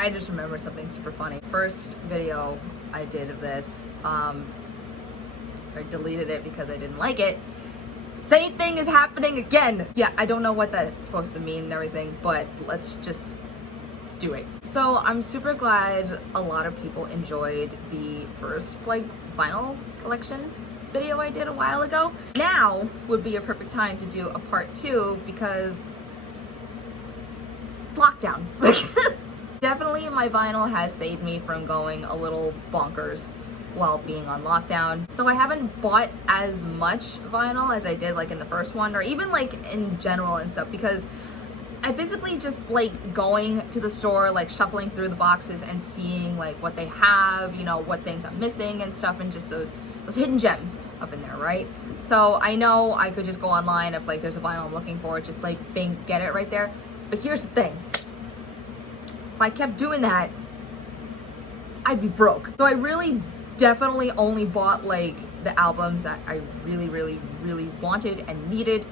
I just remembered something super funny. First video I did of this, I deleted it because I didn't like it. Same thing is happening again. Yeah, I don't know what that's supposed to mean and everything, but let's just do it. So I'm super glad a lot of people enjoyed the first like vinyl collection video I did a while ago. Now would be a perfect time to do a part 2 because lockdown. Definitely my vinyl has saved me from going a little bonkers while being on lockdown. So I haven't bought as much vinyl as I did like in the first one, or even like in general and stuff, because I physically just like going to the store, like shuffling through the boxes and seeing like what they have, you know, what things I'm missing and stuff, and just those hidden gems up in there, right? So I know I could just go online if like there's a vinyl I'm looking for, just like bang, get it right there. But here's the thing. If I kept doing that, I'd be broke. So I really definitely only bought like the albums that I really, really, really wanted and needed,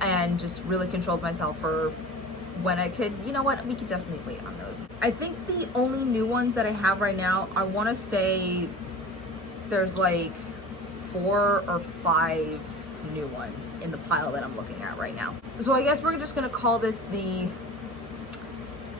and just really controlled myself for when I could, you know what, we could definitely wait on those. I think the only new ones that I have right now, I want to say there's like 4 or 5 new ones in the pile that I'm looking at right now. So I guess we're just gonna call this the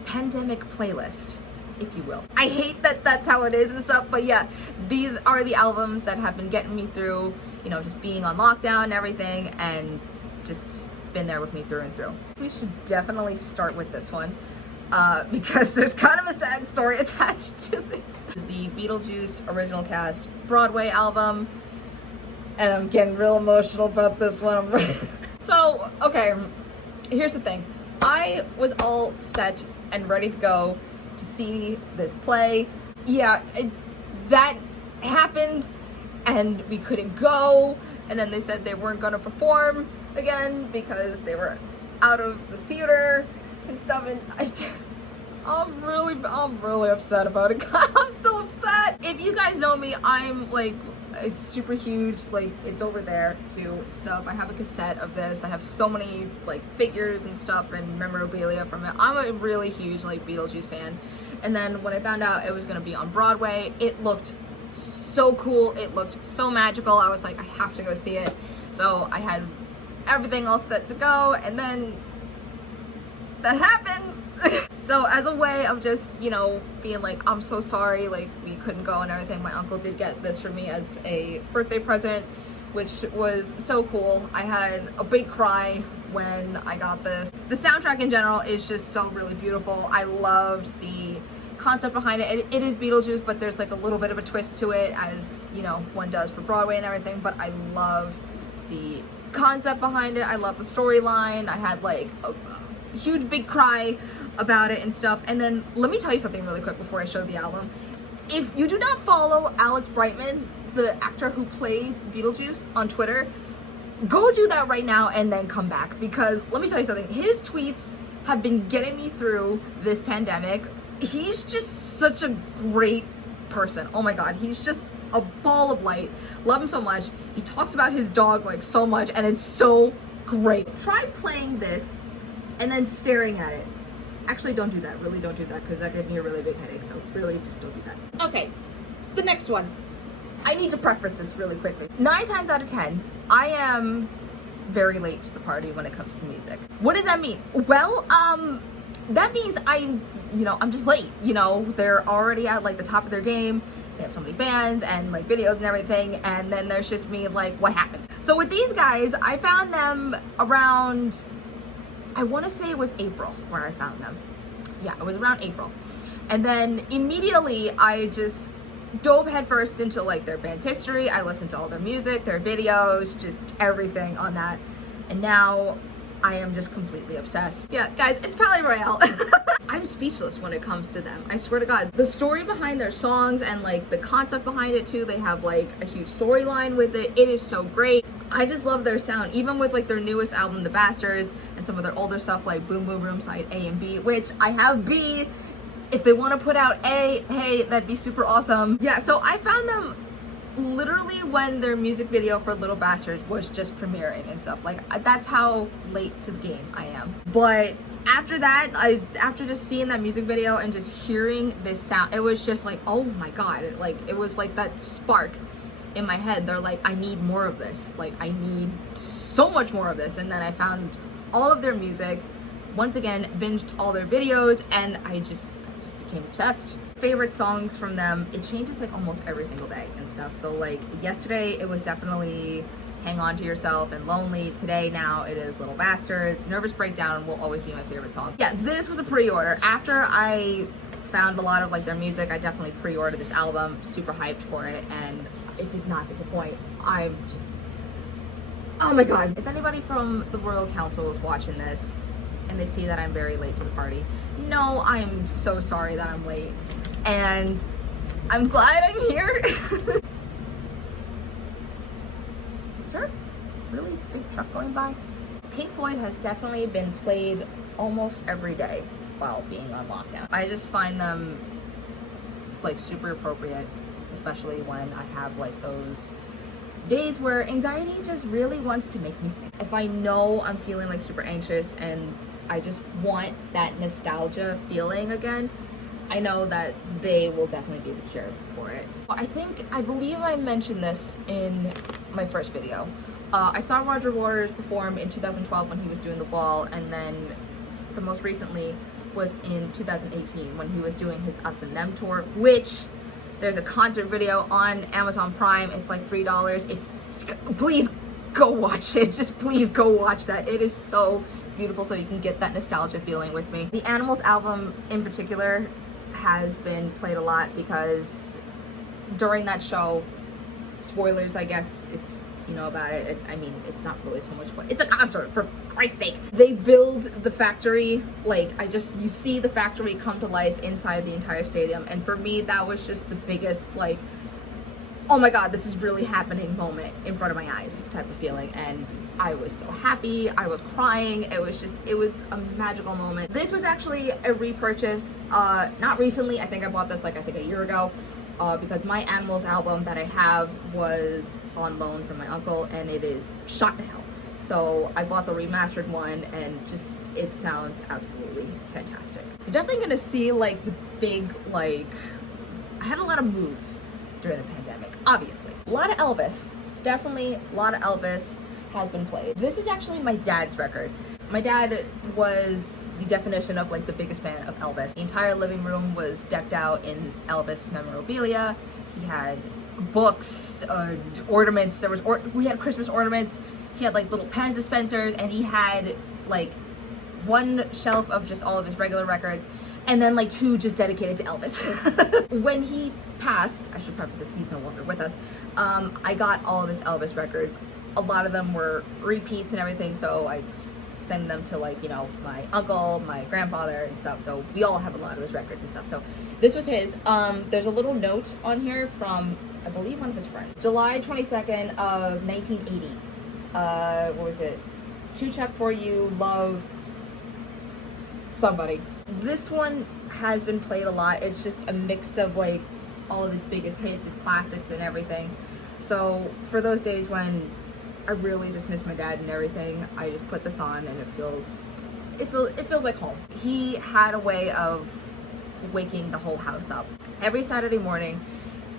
pandemic playlist, if you will. I hate that that's how it is and stuff, but yeah, these are the albums that have been getting me through, you know, just being on lockdown and everything, and just been there with me through and through. We should definitely start with this one because there's kind of a sad story attached to this. This is the Beetlejuice original cast Broadway album, and I'm getting real emotional about this one. So, okay, here's the thing. I was all set and ready to go to see this play. Yeah, that happened and we couldn't go, and then they said they weren't gonna perform again because they were out of the theater and stuff, and I'm really upset about it. I'm still upset. If you guys know me, I'm like, it's super huge, like it's over there too stuff. I have a cassette of this. I have so many like figures and stuff and memorabilia from it. I'm a really huge like Beetlejuice fan. And then when I found out it was gonna be on Broadway, it looked so cool. It looked so magical. I was like, I have to go see it. So I had everything all set to go, and then that happened. So as a way of just, you know, being like, I'm so sorry, like we couldn't go and everything, my uncle did get this for me as a birthday present, which was so cool. I had a big cry when I got this. The soundtrack in general is just so really beautiful. I loved the concept behind it. It is Beetlejuice, but there's like a little bit of a twist to it, as you know, one does for Broadway and everything, but I love the concept behind it. I love the storyline. I had like a huge big cry about it and stuff. And then let me tell you something really quick before I show the album. If you do not follow Alex Brightman, the actor who plays Beetlejuice, on Twitter, go do that right now and then come back, because let me tell you something, his tweets have been getting me through this pandemic. He's just such a great person. Oh my god, he's just a ball of light. Love him so much. He talks about his dog like so much, and it's so great. Try playing this and then staring at it. Actually, don't do that. Really don't do that, because that gave me a really big headache, so really just don't do that. Okay, the next one. I need to preface this really quickly. 9 times out of 10, I am very late to the party when it comes to music. What does that mean? Well, that means I'm just late. You know, they're already at like the top of their game. They have so many fans and like videos and everything, and then there's just me like, what happened? So with these guys, I found them around, I want to say it was April where I found them. Yeah, it was around April. And then immediately I just dove headfirst into like their band's history. I listened to all their music, their videos, just everything on that. And now I am just completely obsessed. Yeah, guys, it's probably Royale. I'm speechless when it comes to them. I swear to God. The story behind their songs and like the concept behind it too, they have like a huge storyline with it. It is so great. I just love their sound, even with like their newest album, The Bastards, and some of their older stuff like Boom Boom Room Side A and B, which I have B. If they want to put out A, hey, that'd be super awesome. Yeah, so I found them literally when their music video for Little Bastards was just premiering and stuff. Like, that's how late to the game I am. But after that, after just seeing that music video and just hearing this sound, it was just like, oh my god, like it was like that spark in my head. They're like, I need more of this, like I need so much more of this. And then I found all of their music, once again binged all their videos, and I just became obsessed. Favorite songs from them, it changes like almost every single day and stuff. So like yesterday it was definitely Hang On to Yourself and Lonely. Today now it is Little Bastards. Nervous Breakdown will always be my favorite song. Yeah, this was a pre-order. After I found a lot of like their music, I definitely pre-ordered this album, super hyped for it, and it did not disappoint. I'm just, oh my god. If anybody from the Royal Council is watching this and they see that I'm very late to the party, no, I'm so sorry that I'm late. And I'm glad I'm here. Is there a really big truck going by? Pink Floyd has definitely been played almost every day while being on lockdown. I just find them like super appropriate, especially when I have like those days where anxiety just really wants to make me sick. If I know I'm feeling like super anxious and I just want that nostalgia feeling again, I know that they will definitely be the cure for it. I believe I mentioned this in my first video. I saw Roger Waters perform in 2012 when he was doing The Wall, and then the most recently was in 2018 when he was doing his Us and Them tour, which there's a concert video on Amazon Prime. It's like $3. Please go watch it. Just please go watch that. It is so beautiful, so you can get that nostalgia feeling with me. The Animals album in particular has been played a lot because during that show, spoilers I guess if you know about it, I mean it's not really so much, but it's a concert, for Christ's sake. They build the factory, like you see the factory come to life inside the entire stadium, and for me that was just the biggest like, oh my god, this is really happening moment in front of my eyes type of feeling. And I was so happy, I was crying, it was a magical moment. This was actually a repurchase, not recently, I think I bought this like a year ago, because my Animals album that I have was on loan from my uncle and it is shot to hell. So I bought the remastered one and just, it sounds absolutely fantastic. You're definitely gonna see like the big, like, I had a lot of moods during the pandemic, obviously. A lot of Elvis, definitely a lot of Elvis has been played. This is actually my dad's record. My dad was the definition of like the biggest fan of Elvis. The entire living room was decked out in Elvis memorabilia. He had books, ornaments. We had Christmas ornaments. He had like little Pez dispensers, and he had like one shelf of just all of his regular records, and then like two just dedicated to Elvis. When he passed, I should preface this, he's no longer with us, I got all of his Elvis records. A lot of them were repeats and everything, so I send them to like, you know, my uncle, my grandfather and stuff, so we all have a lot of his records and stuff. So this was his. There's a little note on here from, I believe, one of his friends. July 22nd of 1980. What was it? To check for you, love somebody. This one has been played a lot. It's just a mix of like all of his biggest hits, his classics and everything. So for those days when I really just miss my dad and everything, I just put this on and it feels like home. He had a way of waking the whole house up. Every Saturday morning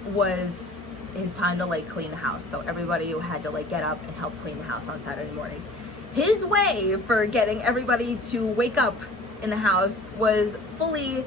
was his time to like clean the house. So everybody had to like get up and help clean the house on Saturday mornings. His way for getting everybody to wake up in the house was fully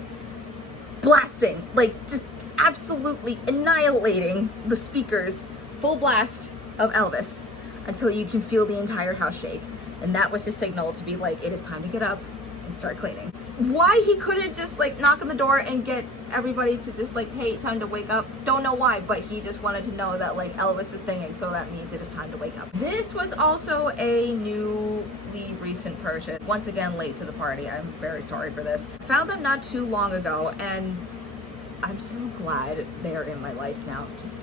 blasting, like just absolutely annihilating the speakers, full blast of Elvis, until you can feel the entire house shake. And that was his signal to be like, it is time to get up and start cleaning. Why he couldn't just like knock on the door and get everybody to just like, hey, time to wake up, don't know why, but he just wanted to know that like Elvis is singing, so that means it is time to wake up. This was also a newly recent purchase. Once again, late to the party, I'm very sorry for this. Found them not too long ago, and I'm so glad they're in my life now. Just,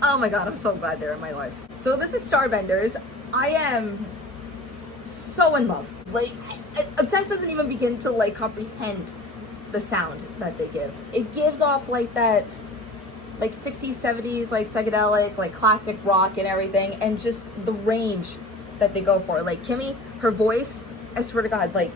oh my god, I'm so glad they're in my life. So this is Starbenders. I am so in love. Like, obsessed doesn't even begin to like comprehend the sound that they give. It gives off like that like 60s, 70s, like psychedelic, like classic rock and everything, and just the range that they go for. Like Kimmy, her voice, I swear to god, like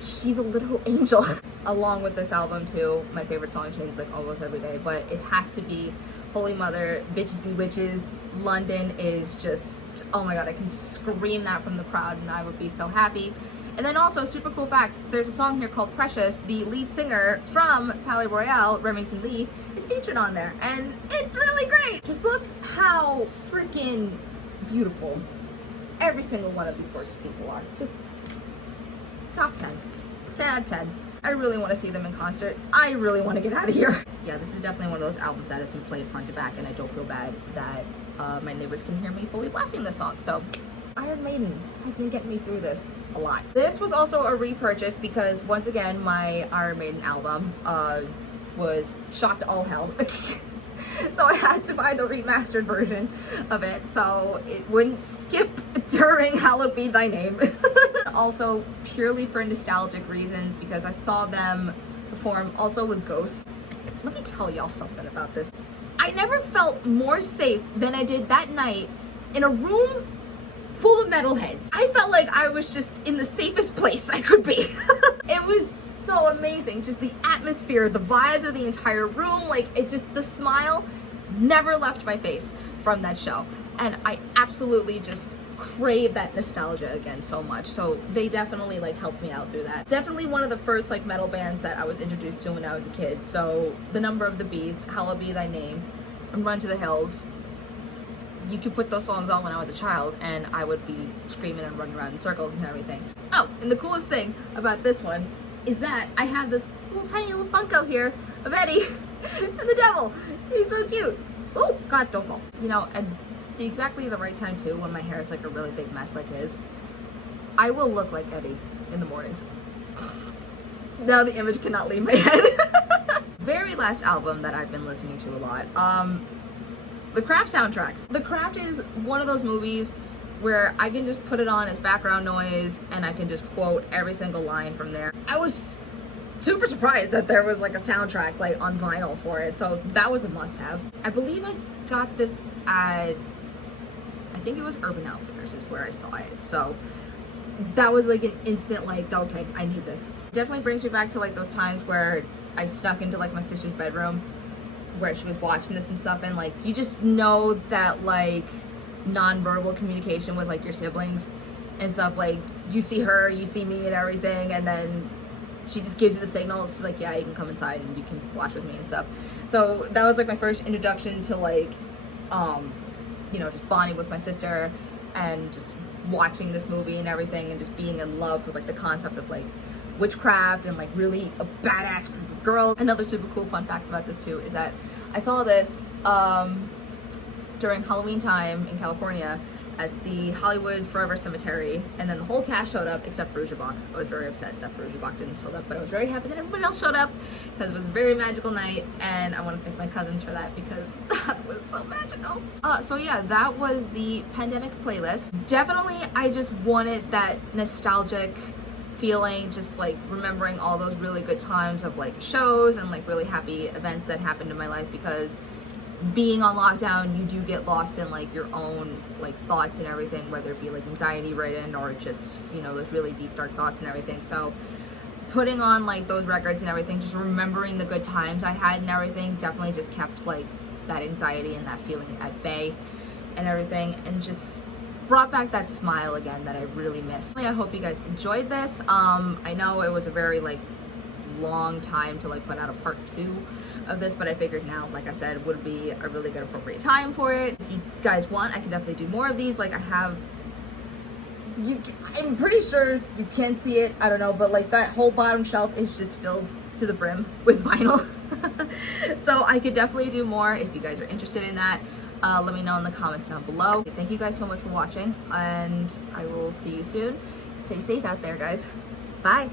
she's a literal angel. Along with this album too, my favorite song changes like almost every day, but it has to be Holy Mother, Bitches Be Witches. London is just, oh my god, I can scream that from the crowd and I would be so happy. And then also, super cool fact, there's a song here called Precious. The lead singer from Royale, Remington Lee, is featured on there, and it's really great. Just look how freaking beautiful every single one of these gorgeous people are. Just top 10. 10 out of 10. I really want to see them in concert. I really want to get out of here. Yeah, this is definitely one of those albums that has been played front to back, and I don't feel bad that my neighbors can hear me fully blasting this song. So Iron Maiden has been getting me through this a lot. This was also a repurchase because, once again, my Iron Maiden album was shot to all hell. So I had to buy the remastered version of it so it wouldn't skip during Hallowed Be Thy Name. Also, purely for nostalgic reasons, because I saw them perform also with Ghost. Let me tell y'all something about this. I never felt more safe than I did that night in a room full of metalheads. I felt like I was just in the safest place I could be. It was so amazing. Just the atmosphere, the vibes of the entire room, like it just, the smile never left my face from that show. And I absolutely just crave that nostalgia again so much. So they definitely like helped me out through that. Definitely one of the first like metal bands that I was introduced to when I was a kid. So The Number of the Beast, Hallowed Be Thy Name, and Run to the Hills. You could put those songs on when I was a child and I would be screaming and running around in circles and everything. Oh, and the coolest thing about this one is that I have this little tiny little Funko here of Eddie and the devil. He's so cute. Oh, God, don't fall. You know, at exactly the right time too, when my hair is like a really big mess like his, I will look like Eddie in the mornings. Now the image cannot leave my head. Very last album that I've been listening to a lot. The Craft soundtrack. The Craft is one of those movies where I can just put it on as background noise and I can just quote every single line from there. I was super surprised that there was like a soundtrack like on vinyl for it, so that was a must-have. I believe I got this at, I think it was Urban Outfitters is where I saw it, so that was like an instant like, okay, I need this. Definitely brings me back to like those times where I snuck into like my sister's bedroom where she was watching this and stuff, and like you just know that like non-verbal communication with like your siblings and stuff, like you see her, you see me and everything, and then she just gives you the signal. She's like, yeah, you can come inside and you can watch with me and stuff. So that was like my first introduction to like you know, just bonding with my sister and just watching this movie and everything and just being in love with like the concept of like witchcraft and like really a badass group of girls. Another super cool fun fact about this too is that I saw this during Halloween time in California at the Hollywood Forever Cemetery, and then the whole cast showed up except Farouja Balk. I was very upset that Farouja Balk didn't show up, but I was very happy that everybody else showed up because it was a very magical night, and I want to thank my cousins for that because that was so magical. So yeah, that was the pandemic playlist. Definitely, I just wanted that nostalgic feeling, just like remembering all those really good times of like shows and like really happy events that happened in my life, because being on lockdown, you do get lost in like your own like thoughts and everything, whether it be like anxiety ridden or just, you know, those really deep dark thoughts and everything. So putting on like those records and everything, just remembering the good times I had and everything, definitely just kept like that anxiety and that feeling at bay and everything, and just brought back that smile again that I really missed. I hope you guys enjoyed this. I know it was a very like long time to like put out a part 2 of this, but I figured now, like I said, would be a really good appropriate time for it. If you guys want, I can definitely do more of these. Like I have, I'm pretty sure you can see it, I don't know, but like that whole bottom shelf is just filled to the brim with vinyl. So I could definitely do more if you guys are interested in that. Let me know in the comments down below. Thank you guys so much for watching, and I will see you soon. Stay safe out there, guys. Bye.